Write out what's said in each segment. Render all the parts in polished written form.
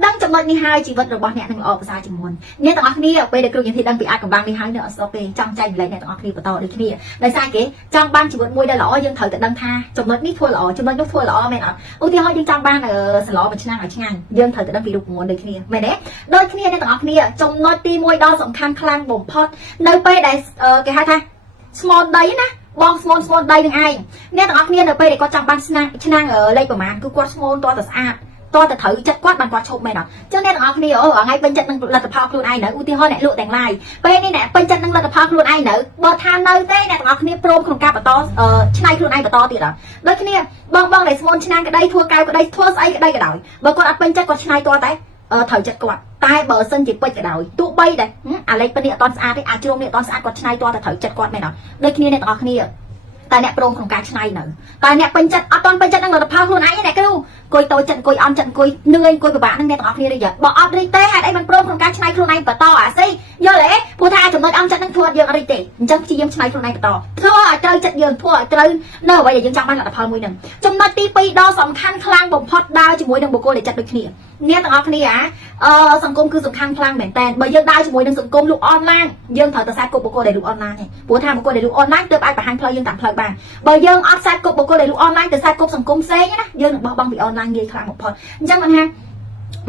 đang chậm nói đi hai chỉ vật rồi bọn nhẹ đừng ở xa chỉ muốn nhé tao kia bây giờ kêu những thì đang bị ai cầm băng đi hai nữa stop trong tranh lại này tao kia và to được kia đại sai cái trong ban chỉ vật môi đã lõ nhưng thời tại đăng tha chậm nói nít thua lõ chậm nói nút thua lõ mẹ nó ưu tiên thôi nhưng trong ban ở sờ lõ mà chăng ở chăng nhưng thời tại đăng bị đục muốn được kia mẹ đấy đôi kia này tao kia trong nói ti môi đo sòng khăn khăn bổng pot nơi bây đại cái hai tha small đấy nè bong small đây đừng ai nè tao kia nơi bây để có trong ban chăng ở đây của màn cứ quát small to từ xa to từ thử chất quát bàn quát chụp mày đó cho nên là khi ở ngay bên chân năng là tập học luôn ai nữa ưu tiên hơn này lụa thành lai bên này nè bên chân năng là tập học luôn ai nữa bờ than nơi đây nè tao khi pro không ca to chay luôn ai to tiệt đó đôi khi bong này small chay cái đây thua cao cái đây thua ấy cái đây cái đồi bờ con bên chân con chay to đấy thử chất quát tai bờ sân chỉ quay cái đồi tụ bay đây lấy bên này toàn xa đấy chuông này toàn xa con chay to thử chất quát mày đó đôi khi này tao khi tại nè pro không ca chay nữa tại nè bên chân năng là tập học luôn ai này cái đâu coi tôi trận coi on trận coi nương coi các bạn nghe tao kia đây giờ bỏ on đi té hai đây mình pro không cá chay luôn này và to à xí do lẽ phù tha chúng tôi on trận năng thua giờ ở đây tệ chân chỉ game chay luôn này và to thua chơi trận giờ thua chơi nơi bây giờយើងចង់បានលទ្ធផលមួយនឹងចំណុចទី2ដ៏សំខាន់ខ្លាំងបំផុតដើរជាមួយនឹងបុគ្គលដែលចាត់ដូចគ្នាអ្នកទាំងអស់គ្នាសង្គមគឺសំខាន់ខ្លាំងមែនតើបើយើងដើរជាមួយនឹងសង្គមលោកអនឡាញយើងត្រូវតែខ្សែគប់បុគ្គលដែលលោកអនឡាញព្រោះថាបុគ្គលដែលលោកអនឡាញទើបអាចបង្ហាញផ្លូវយើងតាមផ្លូវបានបើយើងអត់ខ្សែគប់បុគ្គលដែលលោកអនឡាញទៅខ្សែគប់សង្គមផ្សេងណាយើងនឹងបោះបង់ពីអនឡាញងាយខ្លាំងបំផុតអញ្ចឹងមិនថា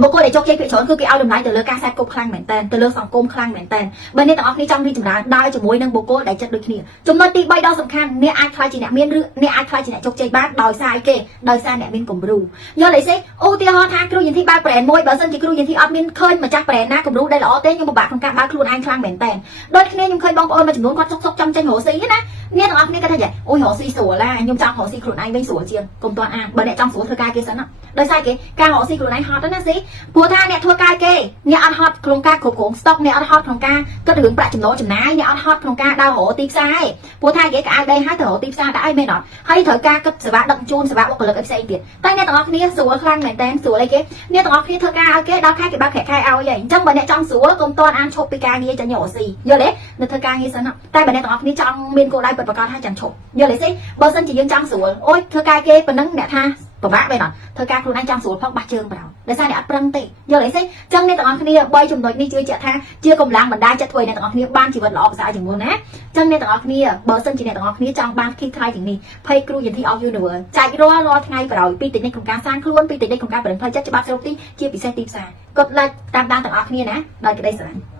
បុគ្គលដែលជោគជ័យភាគច្រើនគឺគេឲ្យតម្លៃទៅលើការខ្សែគប់ខ្លាំងមែនតើទៅលើសង្គមខ្លាំងមែនតើបើអ្នកទាំងអស់គ្នាចង់រីកចម្រើនដើរជាមួយនឹងបុគ្គលដែលចិត្តដូចគ្នាចំណុចទី3ដ៏សំខាន់អ្នកអាចខ្លាចជាអ្នកមានឬអ្នកអាចខ្លាចជាអ្នកជោគជ័យបានដោយសារអីគេដោយសារអ្នកមានគំរូយល់អីទេឧទាហរណ៍ថាគ្រូយន្តទីបើកប្រេនមួយបើសិនជាគ្រូយន្តទីអត់មានឃើញម្ចាស់ប្រេនណាគំរូដែលល្អទេខ្ញុំពិបាកក្នុងការបើកខ្លួនឯងខ្លាំងមែនតើដូចគ្នាខ្ញុំឃើញបងប្អូនមួយចំនួនគាត់សុកចង់ចេញរកស៊ីណាអ្នកទាំងអស់គ្នាគាត់ថាអូយរកស៊ីស្រួលឡាខ្ញុំចង់រកស៊ីខ្លួនឯងវិញស្រួលជាងកុំតន់អានបើអ្នកចង់ស្រួលធ្វើការគេសិនណាដោយសារគេការរកស៊ីខ្លួនឯងហត់ណាស៊ីព្រោះថាអ្នកធ្វើការគេអ្នកអត់ហត់ក្នុងការគ្រប់គ្រងស្តុកអ្នកអត់ហត់ក្នុងការគិតរឿងប្រាក់ចំណូលចំណាយអ្នកអត់ហត់ក្នុងការដើររកទីផ្សារឯងព្រោះថាគេក្អៅដេញហើយទៅរកទីផ្សារដាក់ឲ្យមែនអត់ហើយត្រូវការគិតសេវាដឹកជូនសេវាបុគ្គលិកអីផ្សេងទៀតតែអ្នកទាំងអស់គ្នាស្រួលខ្លាំងមែនតើស្រួលអីគេអ្នកទាំងអស់គ្នាធ្វើការឲ្យគេដល់ខែគេបើកខែឲ្យឯងអញ្ចឹងបើអ្នកចង់ស្រួលកុំតន់អានឈប់ពីការងារចាញ់រកស៊ីយល់ទេនៅធ្វើការងារសិនតែបើអ្នកទាំងអស់គ្នាចង់មានគោលដៅពិតប្រាកដថាចាំឈប់យល់ទេបើសិនជាយើងចង់ស្រួលអូយធ្វើការគេប៉ុណ្ណឹងអ្នកថាពិបាកមែនអត់ធ្វើការខ្លួនឯងចង់ស្រួលផងបាស់ជើងប្រោដោយសារអ្នកអត់ប្រឹងទេយល់អីទេចឹងអ្នកទាំងអស់គ្នា3ចំណុចនេះជឿជាក់ថាជាកម្លាំងបណ្ដាលចិត្តធ្វើឲ្យអ្នកទាំងអស់គ្នាបានជីវិតល្អប្រសើរជាងមុនណាចឹងអ្នកទាំងអស់គ្នាបើសិនជាអ្នកទាំងអស់គ្នាចង់បានគីថ្លៃជាងនេះភ័យគ្រូយន្តទីអស់ Universe ចែករាល់ថ្ងៃប្រោយពីតិចនេះក្នុងការសាងខ្លួនពីតិចនេះក្នុងការប្រឹងផ្លូវចិត្តច្បាប់ស្រុកទីជាពិសេសទីផ្សារកត់លេខតាមដានទាំងអស់គ្នាណាដោយក្តីស្រឡាញ់